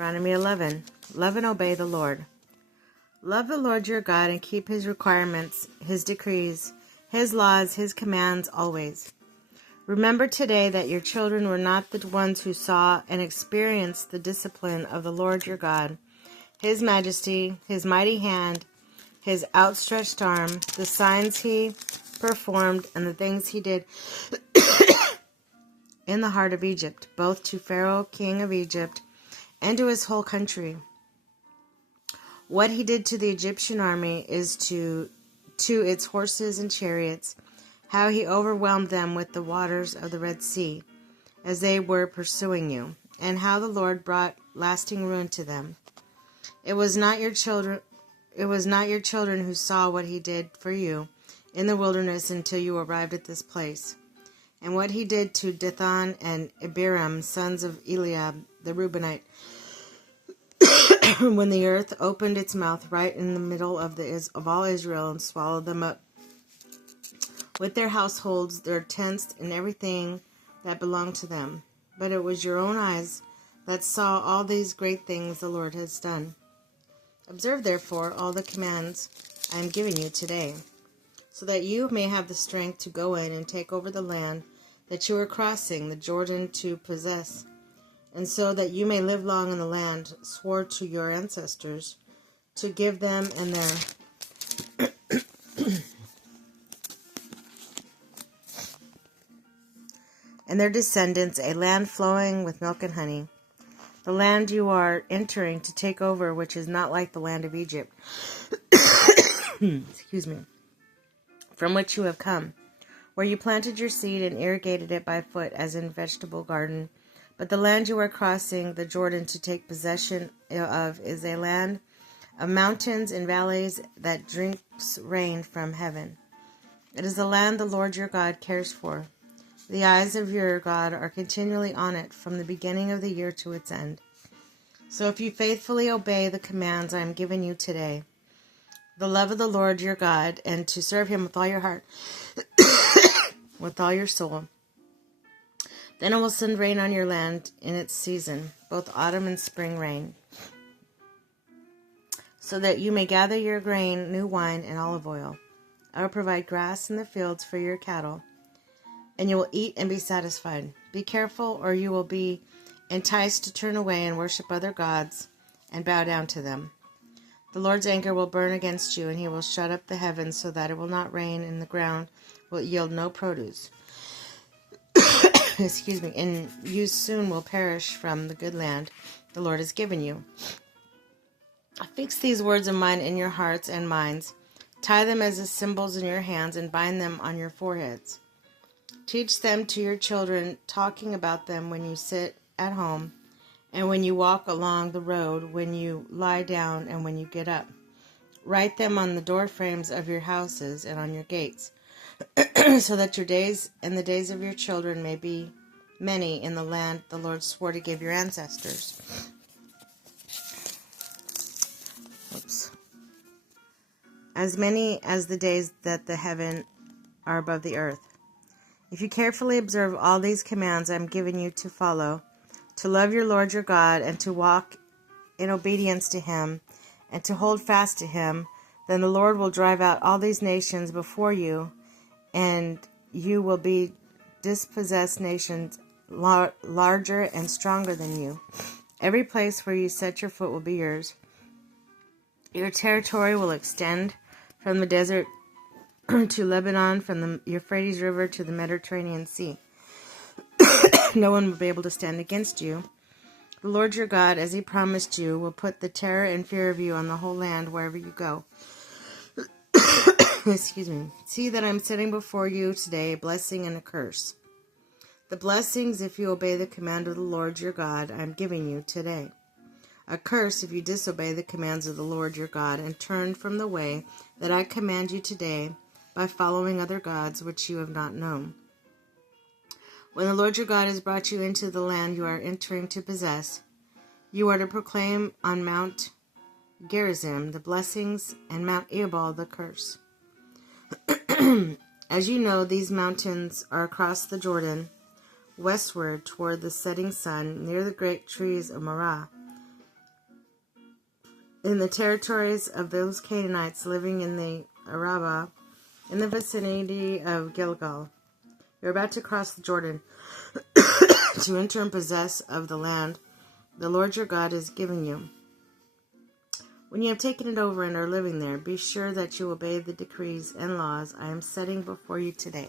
Deuteronomy 11. Love and obey the Lord. Love the Lord your God and keep his requirements, his decrees, his laws, his commands always. Remember today that your children were not the ones who saw and experienced the discipline of the Lord your God, his majesty, his mighty hand, his outstretched arm, the signs he performed, and the things he did in the heart of Egypt, both to Pharaoh, king of Egypt, and to his whole country. What he did to the Egyptian army is to its horses and chariots, how he overwhelmed them with the waters of the Red Sea, as they were pursuing you, and how the Lord brought lasting ruin to them. It was not your children who saw what he did for you in the wilderness until you arrived at this place, and what he did to Dathan and Abiram, sons of Eliab the Reubenite, when the earth opened its mouth right in the middle of all Israel and swallowed them up, with their households, their tents, and everything that belonged to them. But it was your own eyes that saw all these great things the Lord has done. Observe, therefore, all the commands I am giving you today, so that you may have the strength to go in and take over the land that you are crossing the Jordan to possess, and so that you may live long in the land swore to your ancestors to give them and their descendants a land flowing with milk and honey, the land you are entering to take over, which is not like the land of Egypt, excuse me, from which you have come, where you planted your seed and irrigated it by foot as in a vegetable garden. But the land you are crossing the Jordan to take possession of is a land of mountains and valleys that drinks rain from heaven. It is the land the Lord your God cares for. The eyes of your God are continually on it from the beginning of the year to its end. So if you faithfully obey the commands I am giving you today, the love of the Lord your God, and to serve him with all your heart, with all your soul, then I will send rain on your land in its season, both autumn and spring rain, so that you may gather your grain, new wine, and olive oil. I will provide grass in the fields for your cattle, and you will eat and be satisfied. Be careful, or you will be enticed to turn away and worship other gods and bow down to them. The Lord's anger will burn against you, and he will shut up the heavens so that it will not rain, and the ground will yield no produce. Excuse me, and you soon will perish from the good land the Lord has given you. Fix these words of mine in your hearts and minds. Tie them as symbols in your hands and bind them on your foreheads. Teach them to your children, talking about them when you sit at home and when you walk along the road, when you lie down and when you get up. Write them on the door frames of your houses and on your gates, so that your days and the days of your children may be many in the land the Lord swore to give your ancestors. As many as the days that the heaven are above the earth. If you carefully observe all these commands I am giving you to follow, to love your Lord your God, and to walk in obedience to him, and to hold fast to him, then the Lord will drive out all these nations before you, and you will be dispossessed nations larger and stronger than you. Every place where you set your foot will be yours. Your territory will extend from the desert to Lebanon, from the Euphrates River to the Mediterranean Sea. No one will be able to stand against you. The Lord your God, as he promised you, will put the terror and fear of you on the whole land wherever you go. Excuse me. See that I am setting before you today a blessing and a curse. The blessings, if you obey the command of the Lord your God, I am giving you today. A curse if you disobey the commands of the Lord your God and turn from the way that I command you today by following other gods which you have not known. When the Lord your God has brought you into the land you are entering to possess, you are to proclaim on Mount Gerizim the blessings and Mount Ebal the curse. As you know, these mountains are across the Jordan, westward toward the setting sun, near the great trees of Marah. in the territories of those Canaanites living in the Arabah, in the vicinity of Gilgal. You're about to cross the Jordan to enter and possess of the land the Lord your God is giving you. When you have taken it over and are living there, be sure that you obey the decrees and laws I am setting before you today.